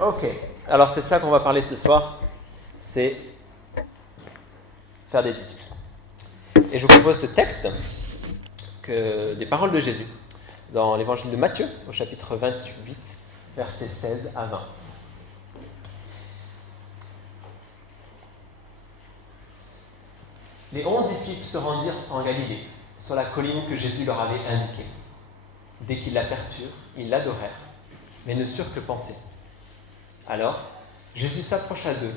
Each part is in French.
Ok, alors c'est ça qu'on va parler ce soir, c'est faire des disciples. Et je vous propose ce texte, des paroles de Jésus, dans l'évangile de Matthieu, au chapitre 28, versets 16 à 20. Les 11 disciples se rendirent en Galilée, sur la colline que Jésus leur avait indiquée. Dès qu'ils l'aperçurent, ils l'adorèrent, mais ne surent que penser. Alors, Jésus s'approcha d'eux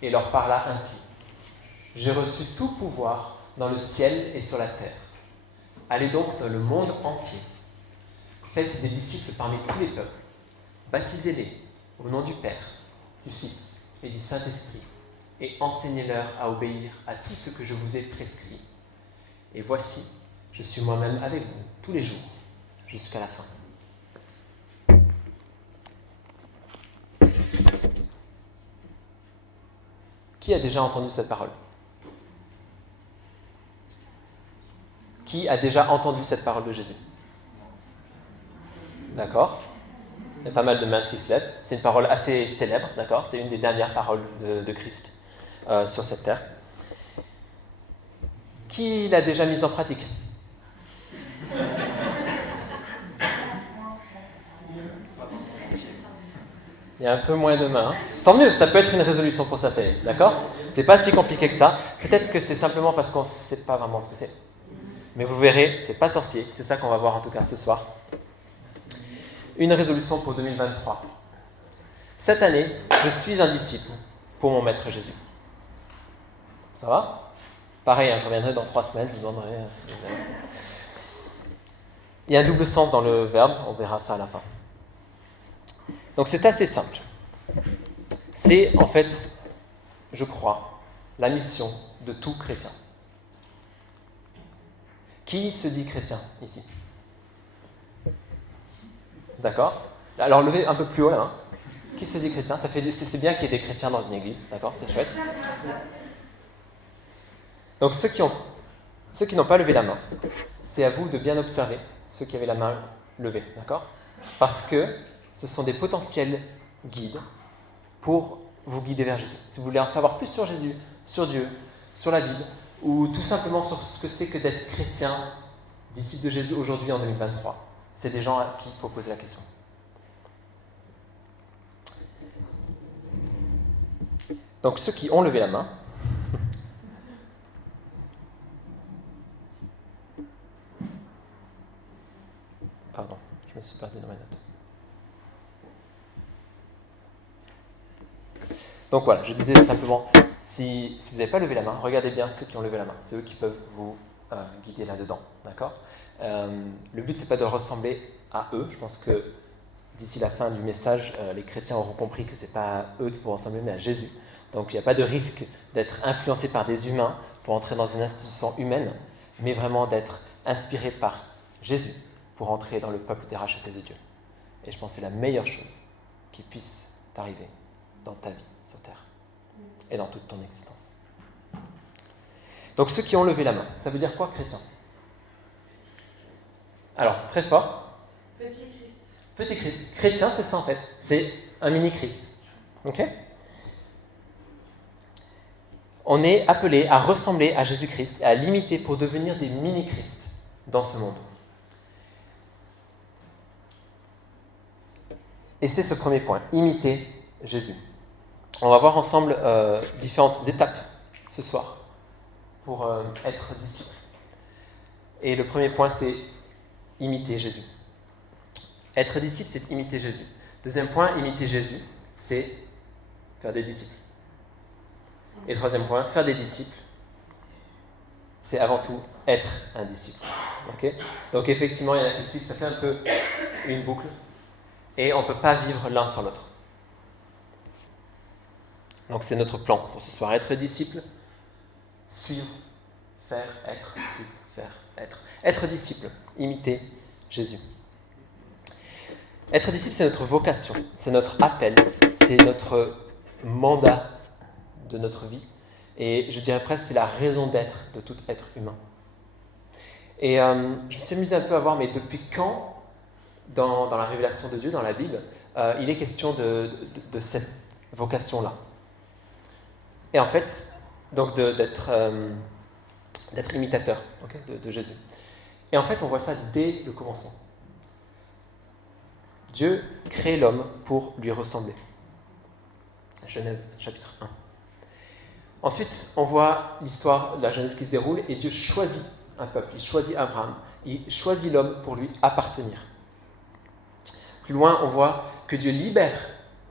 et leur parla ainsi. « J'ai reçu tout pouvoir dans le ciel et sur la terre. Allez donc dans le monde entier. Faites des disciples parmi tous les peuples. Baptisez-les au nom du Père, du Fils et du Saint-Esprit, et enseignez-leur à obéir à tout ce que je vous ai prescrit. Et voici, je suis moi-même avec vous tous les jours, jusqu'à la fin. » Qui a déjà entendu cette parole ? Qui a déjà entendu cette parole de Jésus ? D'accord ? Il y a pas mal de mains qui se lèvent. C'est une parole assez célèbre, d'accord ? C'est une des dernières paroles de Christ sur cette terre. Qui l'a déjà mise en pratique ? Il y a un peu moins de mains. Hein. Tant mieux, ça peut être une résolution pour cette année, d'accord ? C'est pas si compliqué que ça. Peut-être que c'est simplement parce qu'on ne sait pas vraiment ce que c'est. Mais vous verrez, c'est pas sorcier. C'est ça qu'on va voir en tout cas ce soir. Une résolution pour 2023. Cette année, je suis un disciple pour mon maître Jésus. Ça va ? Pareil, hein, je reviendrai dans 3 semaines, je vous demanderai. Il y a un double sens dans le verbe, on verra ça à la fin. Donc c'est assez simple. C'est en fait, je crois, la mission de tout chrétien. Qui se dit chrétien ici ? D'accord ? Alors levez un peu plus haut là. Hein. Qui se dit chrétien ? C'est bien qu'il y ait des chrétiens dans une église, d'accord ? C'est chouette. Donc ceux qui n'ont pas levé la main, c'est à vous de bien observer ceux qui avaient la main levée, d'accord ? Parce que ce sont des potentiels guides pour vous guider vers Jésus. Si vous voulez en savoir plus sur Jésus, sur Dieu, sur la Bible, ou tout simplement sur ce que c'est que d'être chrétien, disciple de Jésus aujourd'hui en 2023, c'est des gens à qui il faut poser la question. Donc ceux qui ont levé la main, pardon, je me suis perdu dans mes notes. Donc voilà, je disais simplement, si vous n'avez pas levé la main, regardez bien ceux qui ont levé la main. C'est eux qui peuvent vous guider là-dedans, d'accord ? Le but, c'est pas de ressembler à eux. Je pense que d'ici la fin du message, les chrétiens auront compris que c'est pas à eux qu'il faut ressembler, mais à Jésus. Donc il n'y a pas de risque d'être influencé par des humains pour entrer dans une institution humaine, mais vraiment d'être inspiré par Jésus pour entrer dans le peuple des rachetés de Dieu. Et je pense que c'est la meilleure chose qui puisse t'arriver dans ta vie sur terre et dans toute ton existence. Donc ceux qui ont levé la main, ça veut dire quoi, chrétien ? Alors, très fort. Petit Christ. Petit Christ. Chrétien, c'est ça en fait. C'est un mini-Christ. Ok ? On est appelé à ressembler à Jésus-Christ et à l'imiter pour devenir des mini-Christ dans ce monde. Et c'est ce premier point, imiter Jésus. On va voir ensemble différentes étapes ce soir pour être disciple. Et le premier point, c'est imiter Jésus. Être disciple, c'est imiter Jésus. Deuxième point, imiter Jésus, c'est faire des disciples. Et troisième point, faire des disciples, c'est avant tout être un disciple. Okay ? Donc effectivement, il y en a qui suivent, ça fait un peu une boucle. Et on ne peut pas vivre l'un sans l'autre. Donc c'est notre plan pour ce soir. Être disciple, suivre, faire, être, suivre, faire, être. Être disciple, imiter Jésus. Être disciple, c'est notre vocation, c'est notre appel, c'est notre mandat de notre vie. Et je dirais presque, c'est la raison d'être de tout être humain. Et je me suis amusé un peu à voir, mais depuis quand, dans la révélation de Dieu, dans la Bible, il est question de cette vocation-là. Et en fait, donc d'être imitateur de Jésus. Et en fait, on voit ça dès le commencement. Dieu crée l'homme pour lui ressembler. Genèse chapitre 1. Ensuite, on voit l'histoire de la Genèse qui se déroule et Dieu choisit un peuple, il choisit Abraham, il choisit l'homme pour lui appartenir. Plus loin, on voit que Dieu libère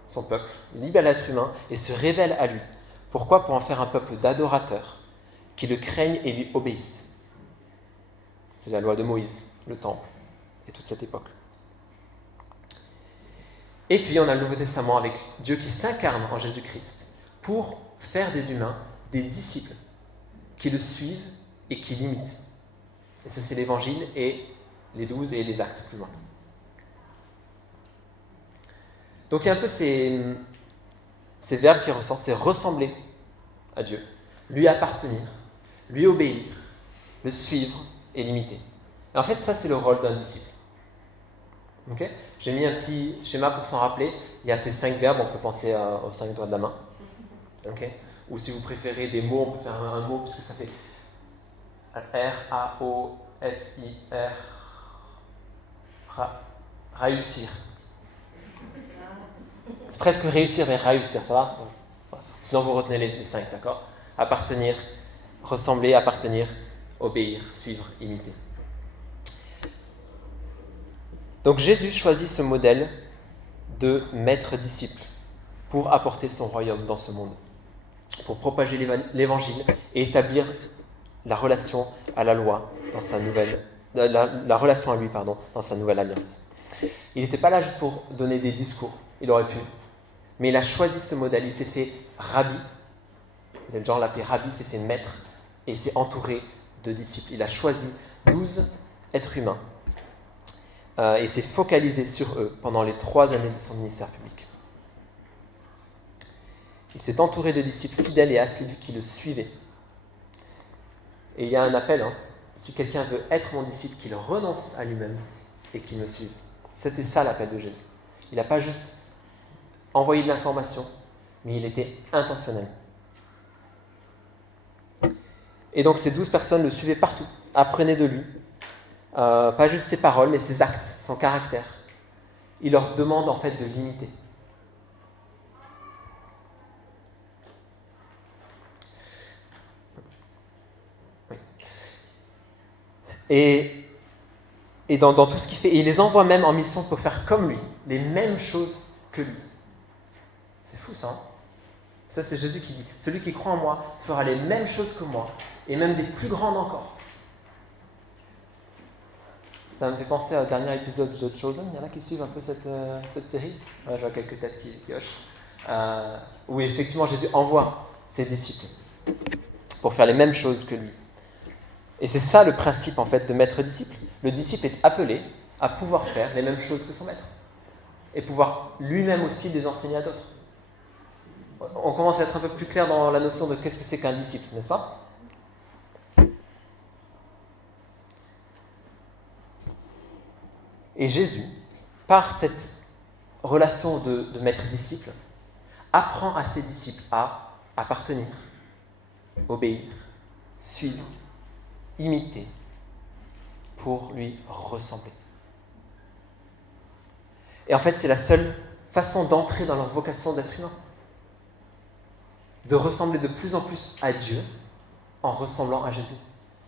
son peuple, il libère l'être humain et se révèle à lui. Pourquoi ? Pour en faire un peuple d'adorateurs qui le craignent et lui obéissent. C'est la loi de Moïse, le temple et toute cette époque. Et puis on a le Nouveau Testament avec Dieu qui s'incarne en Jésus-Christ pour faire des humains des disciples qui le suivent et qui l'imitent. Et ça, c'est l'Évangile et les 12 et les actes plus loin. Donc il y a un peu ces verbes qui ressortent, c'est ressembler à Dieu, lui appartenir, lui obéir, le suivre et l'imiter. Et en fait, ça, c'est le rôle d'un disciple. Okay ? J'ai mis un petit schéma pour s'en rappeler. Il y a ces 5 verbes, on peut penser aux 5 doigts de la main. Okay ? Ou si vous préférez des mots, on peut faire un mot, puisque ça fait R-A-O-S-I-R. Réussir. C'est presque réussir, mais réussir, ça va ? Sinon, vous retenez les 5, d'accord ? Appartenir, ressembler, appartenir, obéir, suivre, imiter. Donc Jésus choisit ce modèle de maître disciple pour apporter son royaume dans ce monde, pour propager l'évangile et établir la relation à la loi dans sa nouvelle, la relation à lui, dans sa nouvelle alliance. Il n'était pas là juste pour donner des discours, il aurait pu, mais il a choisi ce modèle, il s'est fait rabbi, les gens l'appelaient rabbi, il s'est fait maître et il s'est entouré de disciples. Il a choisi 12 êtres humains et s'est focalisé sur eux pendant les 3 années de son ministère public. Il s'est entouré de disciples fidèles et assidus qui le suivaient. Et il y a un appel, si quelqu'un veut être mon disciple, qu'il renonce à lui-même et qu'il me suive. C'était ça l'appel de Jésus. Il n'a pas juste envoyé de l'information, mais il était intentionnel. Et donc ces 12 personnes le suivaient partout, apprenaient de lui, pas juste ses paroles, mais ses actes, son caractère. Il leur demande en fait de l'imiter. Oui. Et dans tout ce qu'il fait, et il les envoie même en mission pour faire comme lui, les mêmes choses que lui. C'est fou ça, hein ? Ça c'est Jésus qui dit, celui qui croit en moi fera les mêmes choses que moi, et même des plus grandes encore. Ça me fait penser au dernier épisode de Chosen. Il y en a qui suivent un peu cette série. Ouais, je vois quelques têtes qui hochent. Où effectivement Jésus envoie ses disciples pour faire les mêmes choses que lui. Et c'est ça le principe en fait de maître disciple. Le disciple est appelé à pouvoir faire les mêmes choses que son maître. Et pouvoir lui-même aussi les enseigner à d'autres. On commence à être un peu plus clair dans la notion de qu'est-ce que c'est qu'un disciple, n'est-ce pas ? Et Jésus, par cette relation de maître-disciple, apprend à ses disciples à appartenir, obéir, suivre, imiter, pour lui ressembler. Et en fait, c'est la seule façon d'entrer dans leur vocation d'être humain. De ressembler de plus en plus à Dieu en ressemblant à Jésus.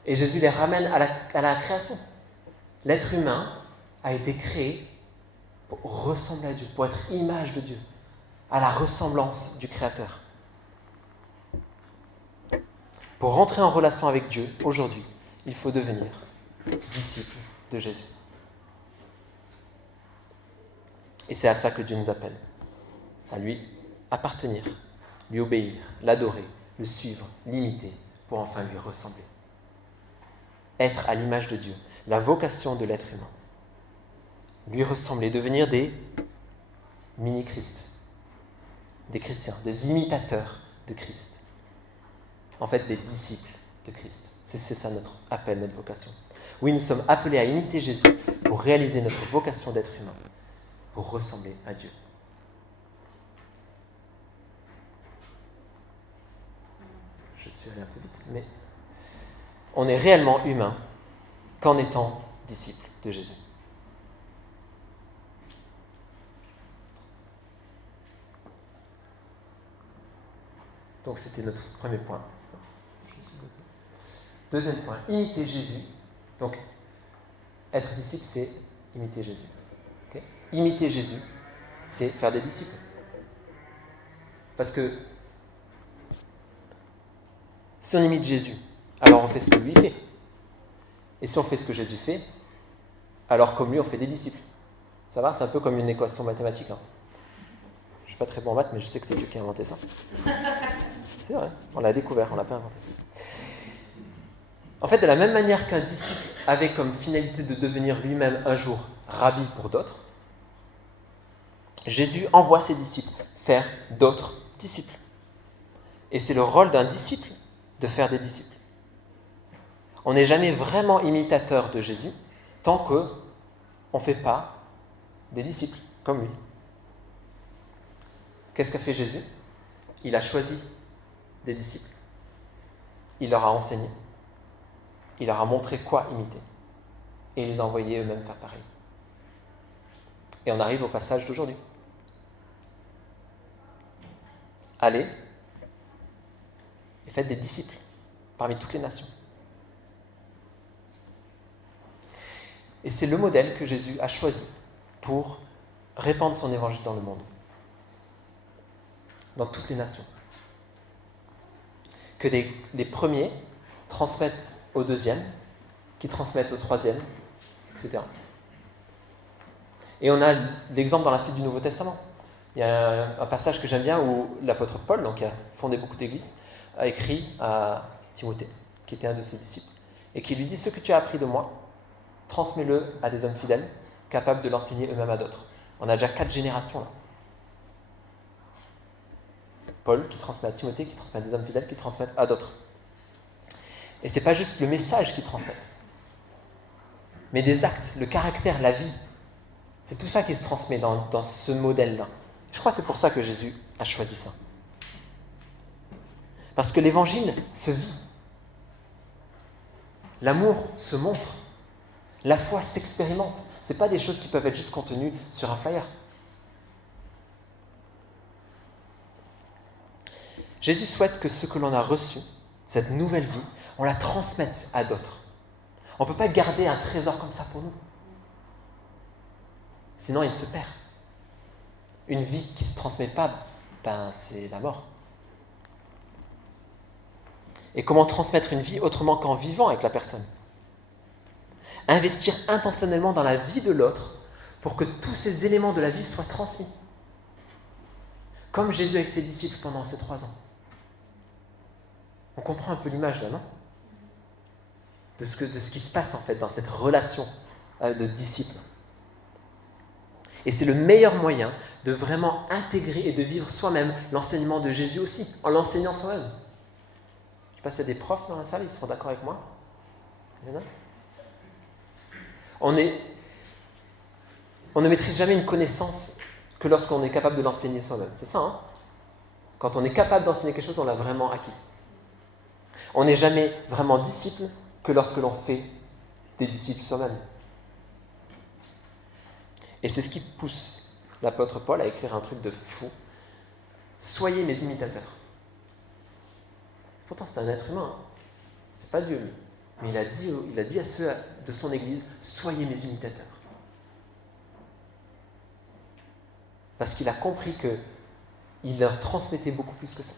Et Jésus les ramène à la création. L'être humain a été créé pour ressembler à Dieu, pour être image de Dieu, à la ressemblance du Créateur. Pour rentrer en relation avec Dieu, aujourd'hui, il faut devenir disciple de Jésus. Et c'est à ça que Dieu nous appelle, à lui appartenir, lui obéir, l'adorer, le suivre, l'imiter, pour enfin lui ressembler. Être à l'image de Dieu, la vocation de l'être humain. Lui ressembler, devenir des mini-Christ, des chrétiens, des imitateurs de Christ. En fait, des disciples de Christ. C'est ça notre appel, notre vocation. Oui, nous sommes appelés à imiter Jésus pour réaliser notre vocation d'être humain, pour ressembler à Dieu. suis allé un peu vite, mais on est réellement humain qu'en étant disciple de Jésus. Donc c'était notre premier point. Deuxième point, imiter Jésus. Donc, être disciple, c'est imiter Jésus. Okay? Imiter Jésus, c'est faire des disciples. Parce que si on imite Jésus, alors on fait ce que lui fait. Et si on fait ce que Jésus fait, alors comme lui, on fait des disciples. Ça va? C'est un peu comme une équation mathématique. Hein. Je ne suis pas très bon en maths, mais je sais que c'est Dieu qui a inventé ça. C'est vrai, on l'a découvert, on ne l'a pas inventé. En fait, de la même manière qu'un disciple avait comme finalité de devenir lui-même un jour rabbi pour d'autres, Jésus envoie ses disciples faire d'autres disciples. Et c'est le rôle d'un disciple de faire des disciples. On n'est jamais vraiment imitateur de Jésus tant qu'on ne fait pas des disciples comme lui. Qu'est-ce qu'a fait Jésus? Il a choisi des disciples. Il leur a enseigné. Il leur a montré quoi imiter. Et il les a envoyés eux-mêmes faire pareil. Et on arrive au passage d'aujourd'hui. Allez et faites des disciples parmi toutes les nations. Et c'est le modèle que Jésus a choisi pour répandre son évangile dans le monde, dans toutes les nations. Que les premiers transmettent au deuxième, qui transmettent au troisième, etc. Et on a l'exemple dans la suite du Nouveau Testament. Il y a un passage que j'aime bien où l'apôtre Paul, donc qui a fondé beaucoup d'églises, a écrit à Timothée, qui était un de ses disciples, et qui lui dit « Ce que tu as appris de moi, transmets-le à des hommes fidèles, capables de l'enseigner eux-mêmes à d'autres. » On a déjà 4 générations là. Paul qui transmet à Timothée, qui transmet à des hommes fidèles, qui transmettent à d'autres. Et ce n'est pas juste le message qu'ils transmettent, mais des actes, le caractère, la vie. C'est tout ça qui se transmet dans ce modèle-là. Je crois que c'est pour ça que Jésus a choisi ça. Parce que l'évangile se vit. L'amour se montre. La foi s'expérimente. Ce n'est pas des choses qui peuvent être juste contenues sur un flyer. Jésus souhaite que ce que l'on a reçu, cette nouvelle vie, on la transmette à d'autres. On ne peut pas garder un trésor comme ça pour nous. Sinon, il se perd. Une vie qui ne se transmet pas, c'est la mort. Et comment transmettre une vie autrement qu'en vivant avec la personne? Investir intentionnellement dans la vie de l'autre pour que tous ces éléments de la vie soient transmis. Comme Jésus avec ses disciples pendant ces 3 ans. On comprend un peu l'image là, non? De ce qui se passe en fait dans cette relation de disciples. Et c'est le meilleur moyen de vraiment intégrer et de vivre soi-même l'enseignement de Jésus aussi, en l'enseignant soi-même. Je ne sais pas s'il y a des profs dans la salle, ils seront d'accord avec moi? Il y en a? On ne maîtrise jamais une connaissance que lorsqu'on est capable de l'enseigner soi-même. C'est ça, hein? Quand on est capable d'enseigner quelque chose, on l'a vraiment acquis. On n'est jamais vraiment disciple que lorsque l'on fait des disciples soi-même. Et c'est ce qui pousse l'apôtre Paul à écrire un truc de fou. Soyez mes imitateurs. Pourtant, c'est un être humain. Hein. C'était pas Dieu, lui. Mais il a dit à ceux de son église, soyez mes imitateurs. Parce qu'il a compris qu'il leur transmettait beaucoup plus que ça.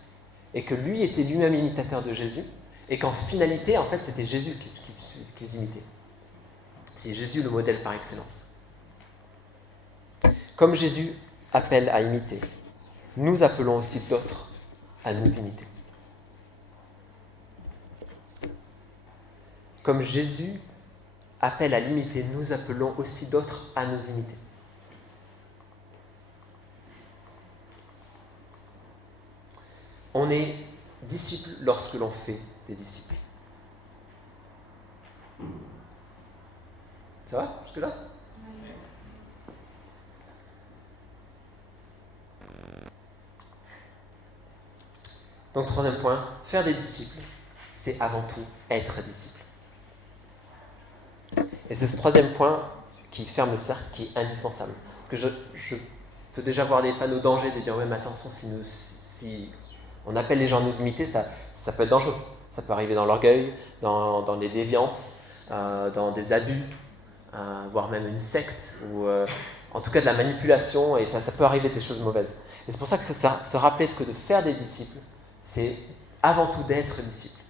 Et que lui était lui-même imitateur de Jésus. Et qu'en finalité, en fait, c'était Jésus qu'ils imitaient. C'est Jésus le modèle par excellence. Comme Jésus appelle à imiter, nous appelons aussi d'autres à nous imiter. Comme Jésus appelle à l'imiter, nous appelons aussi d'autres à nous imiter. On est disciple lorsque l'on fait des disciples. Ça va jusque-là? Donc, troisième point, faire des disciples, c'est avant tout être disciple. Et c'est ce troisième point qui ferme le cercle, qui est indispensable. Parce que je peux déjà voir les panneaux danger de dire « Ouais, mais attention, si on appelle les gens à nous imiter, ça peut être dangereux. Ça peut arriver dans l'orgueil, dans les déviances, dans des abus, voire même une secte, ou en tout cas de la manipulation, et ça peut arriver des choses mauvaises. Et c'est pour ça que se rappeler que de faire des disciples, c'est avant tout d'être disciple.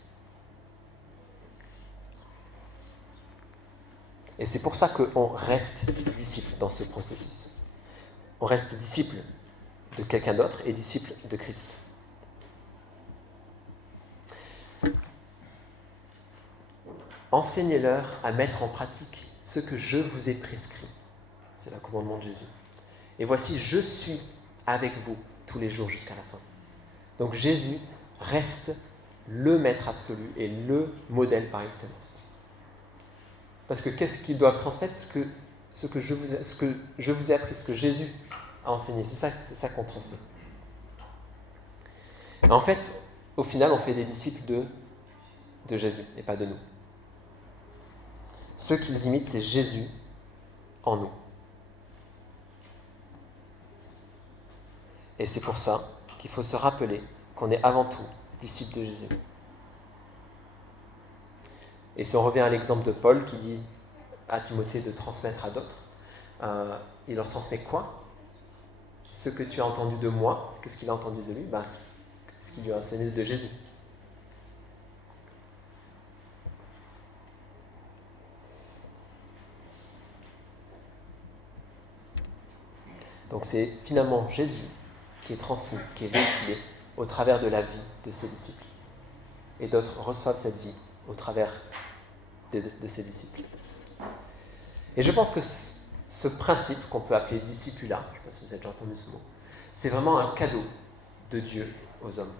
Et c'est pour ça qu'on reste disciple dans ce processus. On reste disciple de quelqu'un d'autre et disciple de Christ. Enseignez-leur à mettre en pratique ce que je vous ai prescrit. C'est le commandement de Jésus. Et voici, je suis avec vous tous les jours jusqu'à la fin. Donc Jésus reste le maître absolu et le modèle par excellence. Parce que qu'est-ce qu'ils doivent transmettre? Ce que je vous ai appris, ce que Jésus a enseigné. C'est ça qu'on transmet. En fait, au final, on fait des disciples de Jésus et pas de nous. Ceux qu'ils imitent, c'est Jésus en nous. Et c'est pour ça qu'il faut se rappeler qu'on est avant tout disciples de Jésus. Et si on revient à l'exemple de Paul qui dit à Timothée de transmettre à d'autres, il leur transmet quoi? Ce que tu as entendu de moi, qu'est-ce qu'il a entendu de lui? Ce qu'il lui a enseigné de Jésus. Donc c'est finalement Jésus qui est transmis, qui est véhiculé au travers de la vie de ses disciples. Et d'autres reçoivent cette vie au travers de ses disciples. Et je pense que ce principe qu'on peut appeler discipulat, je ne sais pas si vous avez déjà entendu ce mot, c'est vraiment un cadeau de Dieu aux hommes.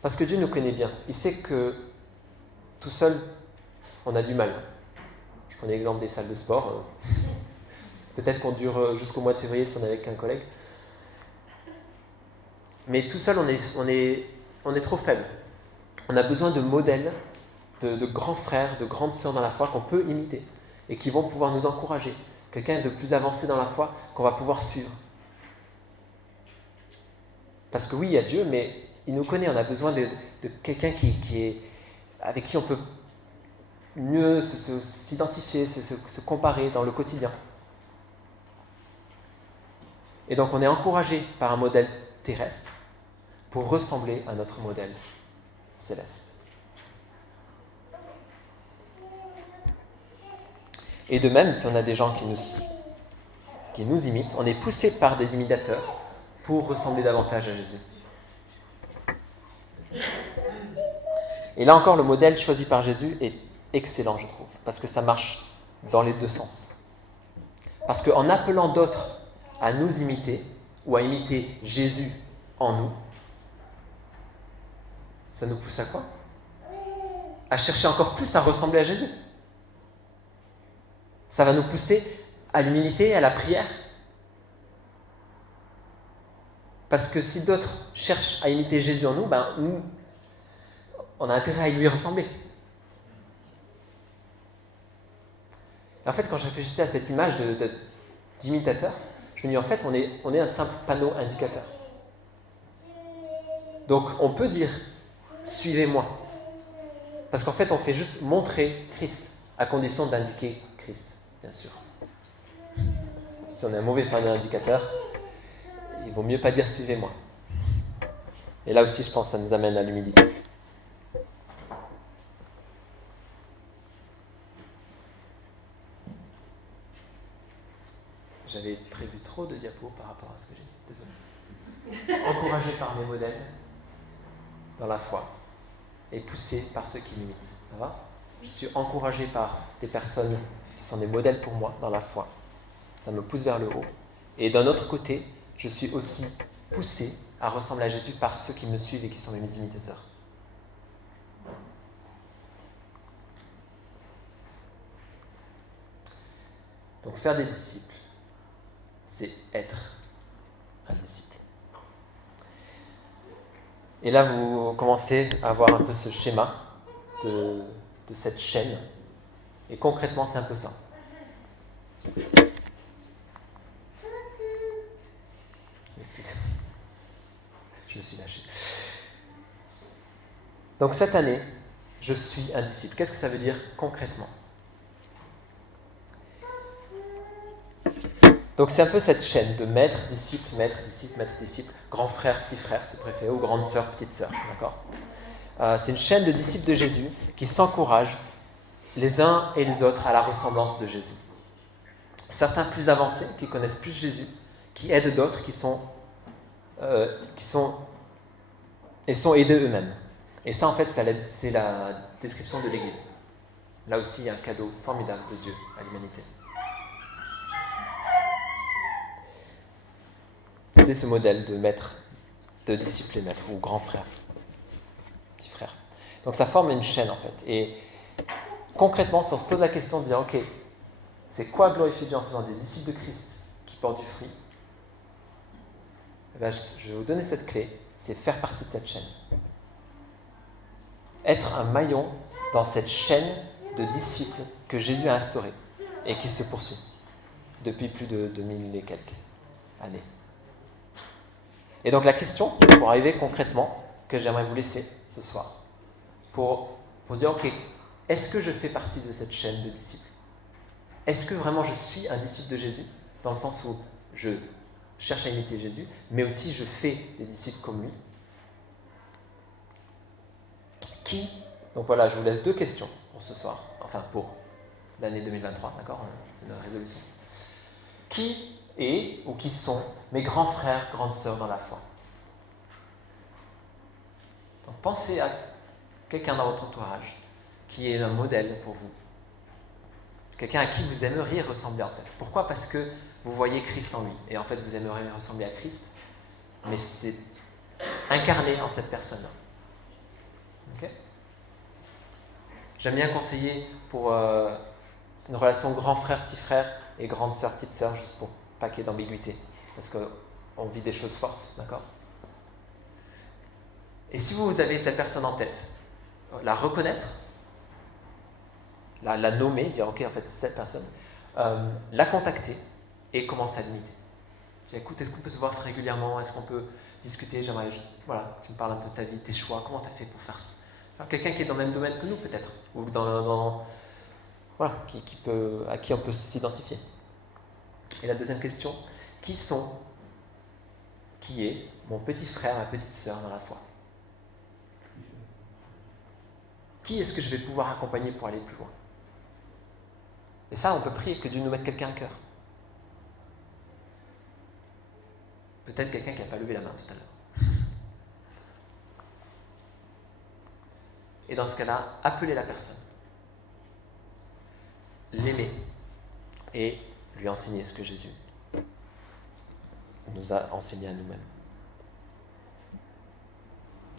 Parce que Dieu nous connaît bien. Il sait que tout seul, on a du mal. Je prenais l'exemple des salles de sport. Peut-être qu'on dure jusqu'au mois de février si on est avec un collègue. Mais tout seul, on est trop faible. On a besoin de modèles, de grands frères, de grandes sœurs dans la foi qu'on peut imiter et qui vont pouvoir nous encourager. Quelqu'un de plus avancé dans la foi qu'on va pouvoir suivre. Parce que oui, il y a Dieu, mais il nous connaît. On a besoin de quelqu'un avec qui on peut mieux s'identifier, se comparer dans le quotidien. Et donc on est encouragé par un modèle terrestre pour ressembler à notre modèle céleste. Et de même, si on a des gens qui nous imitent, on est poussé par des imitateurs pour ressembler davantage à Jésus. Et là encore, le modèle choisi par Jésus est excellent, je trouve, parce que ça marche dans les deux sens. Parce qu'en appelant d'autres à nous imiter, ou à imiter Jésus en nous, ça nous pousse à quoi? À chercher encore plus à ressembler à Jésus. Ça va nous pousser à l'humilité, à la prière. Parce que si d'autres cherchent à imiter Jésus en nous, nous, on a intérêt à lui ressembler. Et en fait, quand je réfléchissais à cette image d'imitateur, je me dis en fait, on est un simple panneau indicateur. Donc, on peut dire « suivez-moi ». Parce qu'en fait, on fait juste montrer Christ, à condition d'indiquer Christ, bien sûr. Si on est un mauvais panneau indicateur, il vaut mieux pas dire « suivez-moi ». Et là aussi, je pense que ça nous amène à l'humilité. J'avais prévu trop de diapos par rapport à ce que j'ai dit. Désolé. Encouragé par mes modèles dans la foi et poussé par ceux qui m'imitent. Ça va? Je suis encouragé par des personnes qui sont des modèles pour moi dans la foi. Ça me pousse vers le haut. Et d'un autre côté, je suis aussi poussé à ressembler à Jésus par ceux qui me suivent et qui sont mes imitateurs. Donc faire des disciples, c'est être un disciple. Et là, vous commencez à voir un peu ce schéma de cette chaîne. Et concrètement, c'est un peu ça. Excusez-moi, je me suis lâché. Donc cette année, je suis un disciple. Qu'est-ce que ça veut dire concrètement ? Donc c'est un peu cette chaîne de maître, disciple, maître, disciple, maître, disciple, grand frère, petit frère, si vous préférez, ou grande sœur, petite sœur, d'accord ? C'est une chaîne de disciples de Jésus qui s'encouragent les uns et les autres à la ressemblance de Jésus. Certains plus avancés, qui connaissent plus Jésus, qui aident d'autres qui sont aidés eux-mêmes. Et ça, en fait, c'est la description de l'Église. Là aussi, il y a un cadeau formidable de Dieu à l'humanité. C'est ce modèle de maître, de disciple et maître, ou grand frère, petit frère. Donc ça forme une chaîne, en fait. Et concrètement, si on se pose la question de dire, ok, c'est quoi glorifier Dieu en faisant des disciples de Christ qui portent du fruit ? Eh bien, je vais vous donner cette clé, c'est faire partie de cette chaîne. Être un maillon dans cette chaîne de disciples que Jésus a instaurée et qui se poursuit depuis plus de 2000 et quelques années. Et donc la question, pour arriver concrètement, que j'aimerais vous laisser ce soir, pour dire, ok, est-ce que je fais partie de cette chaîne de disciples ? Est-ce que vraiment je suis un disciple de Jésus, dans le sens où je cherche à imiter Jésus, mais aussi je fais des disciples comme lui ? Donc voilà, je vous laisse 2 questions pour ce soir, enfin pour l'année 2023, d'accord ? C'est notre résolution. Qui est ou qui sont mes grands frères, grandes sœurs dans la foi ? Donc pensez à quelqu'un dans votre entourage qui est un modèle pour vous. Quelqu'un à qui vous aimeriez ressembler en fait. Pourquoi ? Parce que vous voyez Christ en lui. Et en fait, vous aimeriez ressembler à Christ, mais c'est incarné en cette personne-là. Ok ? J'aime bien conseiller pour une relation grand frère, petit frère et grande sœur, petite sœur, juste pour pas qu'il y ait d'ambiguïté. Parce qu'on vit des choses fortes, d'accord ? Et si vous avez cette personne en tête, la reconnaître, la nommer, dire ok, en fait, c'est cette personne, la contacter et commencer à l'imiter. Écoute, est-ce qu'on peut se voir régulièrement ? Est-ce qu'on peut discuter ? J'aimerais juste, voilà, tu me parles un peu de ta vie, tes choix, comment tu as fait pour faire ça ? Alors, quelqu'un qui est dans le même domaine que nous, peut-être, ou voilà, à qui on peut s'identifier. Et la deuxième question, qui est mon petit frère, ma petite sœur dans la foi ? Qui est-ce que je vais pouvoir accompagner pour aller plus loin ? Et ça, on peut prier que Dieu nous mette quelqu'un à cœur. Peut-être quelqu'un qui n'a pas levé la main tout à l'heure. Et dans ce cas-là, appelez la personne, l'aimer et lui enseigner ce que Jésus nous a enseigné à nous-mêmes.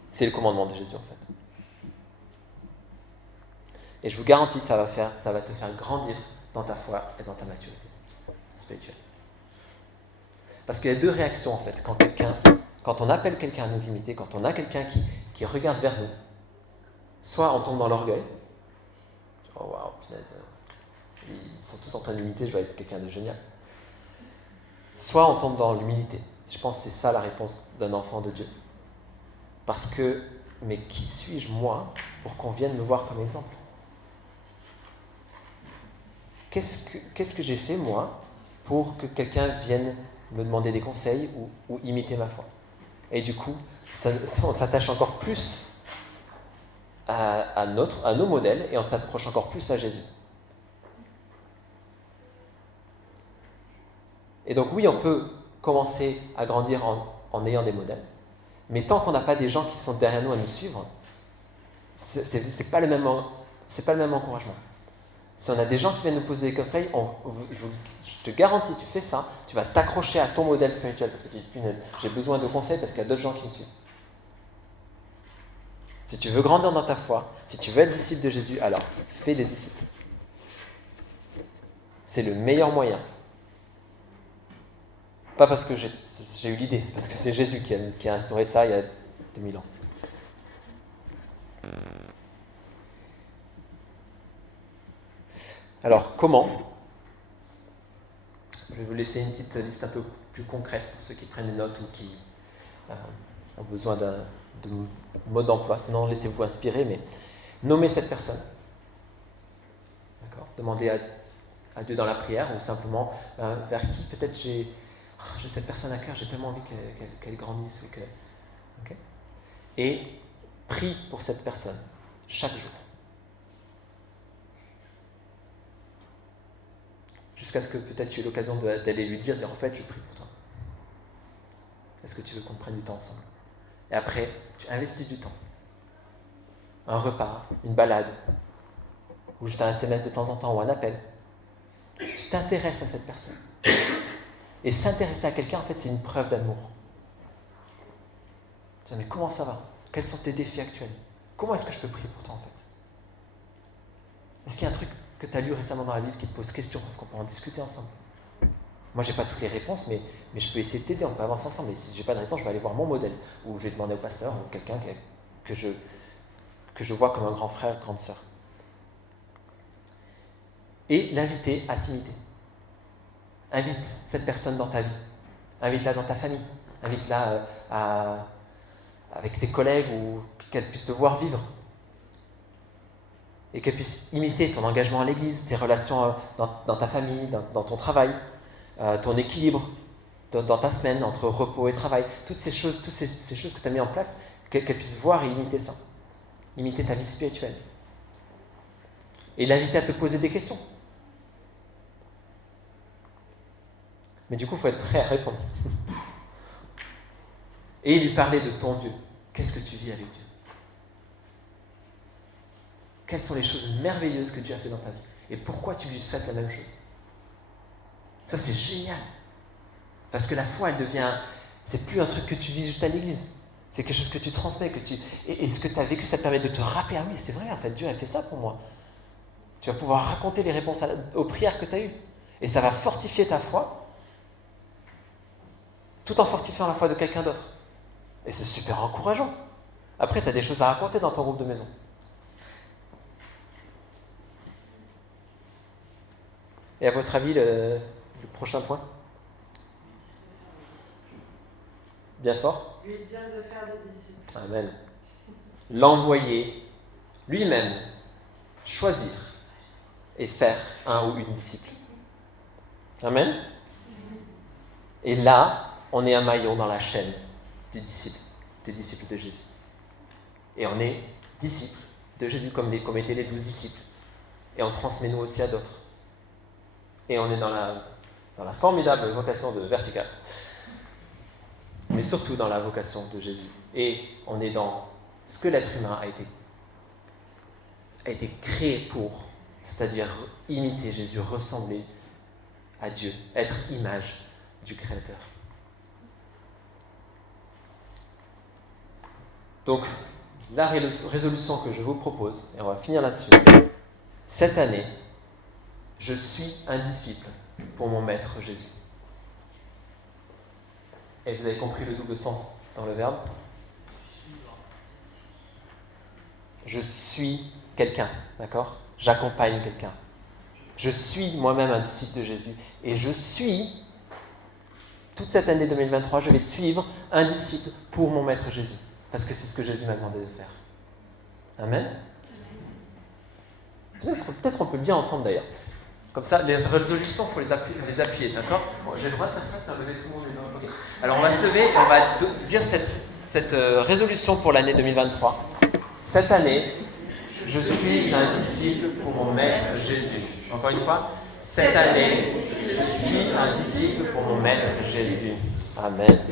C'est le commandement de Jésus en fait. Et je vous garantis, ça va te faire grandir dans ta foi et dans ta maturité spirituelle. Parce qu'il y a 2 réactions en fait. Quand on appelle quelqu'un à nous imiter, quand on a quelqu'un qui regarde vers nous, soit on tombe dans l'orgueil. Oh waouh, punaise, ils sont tous en train de m'imiter, je dois être quelqu'un de génial. Soit on tombe dans l'humilité. Je pense que c'est ça la réponse d'un enfant de Dieu. Parce que, mais qui suis-je moi pour qu'on vienne me voir comme exemple ? Qu'est-ce que j'ai fait moi pour que quelqu'un vienne me demander des conseils ou imiter ma foi ? Et du coup, on s'attache encore plus à nos modèles et on s'accroche encore plus à Jésus. Et donc oui, on peut commencer à grandir en ayant des modèles, mais tant qu'on n'a pas des gens qui sont derrière nous à nous suivre, c'est pas le même encouragement. Si on a des gens qui viennent nous poser des conseils, je te garantis, tu fais ça, tu vas t'accrocher à ton modèle spirituel parce que tu dis, punaise, j'ai besoin de conseils parce qu'il y a d'autres gens qui me suivent. Si tu veux grandir dans ta foi, si tu veux être disciple de Jésus, alors fais des disciples. C'est le meilleur moyen. Pas parce que j'ai eu l'idée, c'est parce que c'est Jésus qui a instauré ça il y a 2000 ans. Alors, comment? Je vais vous laisser une petite liste un peu plus concrète pour ceux qui prennent des notes ou qui ont besoin de mode d'emploi. Sinon, laissez-vous inspirer, mais nommez cette personne. D'accord? Demandez à Dieu dans la prière ou simplement vers qui peut-être j'ai cette personne à cœur, j'ai tellement envie qu'elle grandisse. Okay? Et prie pour cette personne chaque jour. Jusqu'à ce que peut-être tu aies l'occasion d'aller lui dire en fait, je prie pour toi. Est-ce que tu veux qu'on prenne du temps ensemble? Et après, tu investis du temps. Un repas, une balade, ou juste un SMS de temps en temps, ou un appel. Tu t'intéresses à cette personne. Et s'intéresser à quelqu'un, en fait, c'est une preuve d'amour. Tu dis, mais comment ça va? Quels sont tes défis actuels? Comment est-ce que je peux prier pour toi, en fait? Est-ce qu'il y a un truc que tu as lu récemment dans la Bible qui te pose question, parce qu'on peut en discuter ensemble? Moi, je n'ai pas toutes les réponses, mais je peux essayer de t'aider, on peut avancer ensemble. Et si je n'ai pas de réponse, je vais aller voir mon modèle, ou je vais demander au pasteur, ou quelqu'un que je vois comme un grand frère, grande sœur. Et l'inviter à t'imiter. Invite cette personne dans ta vie. Invite-la dans ta famille. Invite-la avec tes collègues, ou qu'elle puisse te voir vivre. Et qu'elle puisse imiter ton engagement à l'église, tes relations dans ta famille, dans ton travail, ton équilibre dans ta semaine entre repos et travail. Toutes ces choses que tu as mis en place, qu'elle puisse voir et imiter ça. Imiter ta vie spirituelle. Et l'inviter à te poser des questions. Mais du coup, il faut être prêt à répondre. Et lui parler de ton Dieu. Qu'est-ce que tu vis avec Dieu? Quelles sont les choses merveilleuses que Dieu a fait dans ta vie? Et pourquoi tu lui souhaites la même chose? Ça, c'est génial. Parce que la foi, elle devient... C'est plus un truc que tu vis juste à l'église. C'est quelque chose que tu transmets. Et ce que tu as vécu, ça te permet de te rappeler. Ah oui, c'est vrai, en fait, Dieu a fait ça pour moi. Tu vas pouvoir raconter les réponses aux prières que tu as eues. Et ça va fortifier ta foi, tout en fortifiant la foi de quelqu'un d'autre. Et c'est super encourageant. Après, tu as des choses à raconter dans ton groupe de maison. Et à votre avis, le prochain point? Bien fort? Lui dire de faire des disciples. Amen. L'envoyer lui-même, choisir et faire un ou une disciple. Amen. Et là, on est un maillon dans la chaîne des disciples de Jésus. Et on est disciples de Jésus comme étaient les 12 disciples. Et on transmet nous aussi à d'autres. Et on est dans la formidable vocation de Vertical, mais surtout dans la vocation de Jésus. Et on est dans ce que l'être humain a été créé pour, c'est-à-dire imiter Jésus, ressembler à Dieu, être image du Créateur. Donc, la résolution que je vous propose, et on va finir là-dessus, cette année, je suis un disciple pour mon maître Jésus. Et vous avez compris le double sens dans le verbe? Je suis quelqu'un, d'accord? J'accompagne quelqu'un. Je suis moi-même un disciple de Jésus. Et je suis, toute cette année 2023, je vais suivre un disciple pour mon maître Jésus. Parce que c'est ce que Jésus m'a demandé de faire. Amen. Peut-être qu'on peut le dire ensemble d'ailleurs. Comme ça, les résolutions, il faut les appuyer, d'accord? Bon, j'ai le droit de faire ça, faire lever tout le monde. Okay. Alors on va se lever et on va dire cette résolution pour l'année 2023. Cette année, je suis un disciple pour mon maître Jésus. Encore une fois, cette année, je suis un disciple pour mon maître Jésus. Amen.